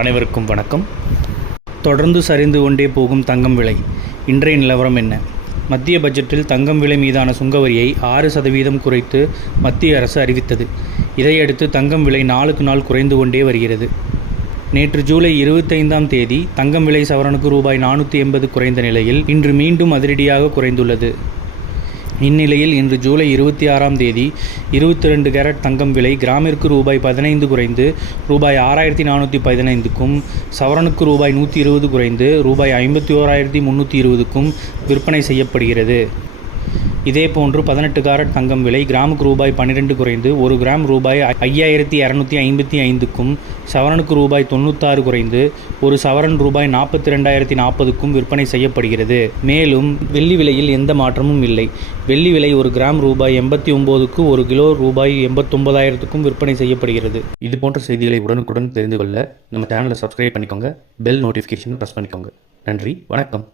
அனைவருக்கும் வணக்கம். தொடர்ந்து சரிந்து கொண்டே போகும் தங்கம் விலை. இன்றைய நிலவரம் என்ன? மத்திய பட்ஜெட்டில் தங்கம் விலை மீதான சுங்கவரியை 6% குறைத்து மத்திய அரசு அறிவித்தது. இதையடுத்து தங்கம் விலை நாளுக்கு நாள் குறைந்து கொண்டே வருகிறது. நேற்று ஜூலை 25ஆம் தேதி தங்கம் விலை சவரனுக்கு ரூபாய் 480 குறைந்த நிலையில் இன்று மீண்டும் அதிரடியாக குறைந்துள்ளது. இந்நிலையில் இன்று ஜூலை 26ஆம் தேதி 22 கேரட் தங்கம் விலை கிராமிற்கு ரூபாய் 15 குறைந்து ரூபாய் 6415க்கும், சவரனுக்கு ரூபாய் 120 குறைந்து ரூபாய் 51320க்கும் விற்பனை செய்யப்படுகிறது. இதேபோன்று 18 கேரட் தங்கம் விலை கிராமுக்கு ரூபாய் 12 குறைந்து 1 கிராம் ரூபாய் 5255க்கும், சவரனுக்கு ரூபாய் 96 குறைந்து 1 சவரன் ரூபாய் 42040க்கும் விற்பனை செய்யப்படுகிறது. மேலும் வெள்ளி விலையில் எந்த மாற்றமும் இல்லை. வெள்ளி விலை 1 கிராம் ரூபாய் 89க்கு, 1 கிலோ ரூபாய் 89,000க்கும் விற்பனை செய்யப்படுகிறது. இது போன்ற செய்திகளை உடனுக்குடன் தெரிந்து கொள்ள நம்ம சேனலை சப்ஸ்கிரைப் பண்ணிக்கோங்க. பெல் நோட்டிஃபிகேஷன் ப்ரெஸ் பண்ணிக்கோங்க. நன்றி, வணக்கம்.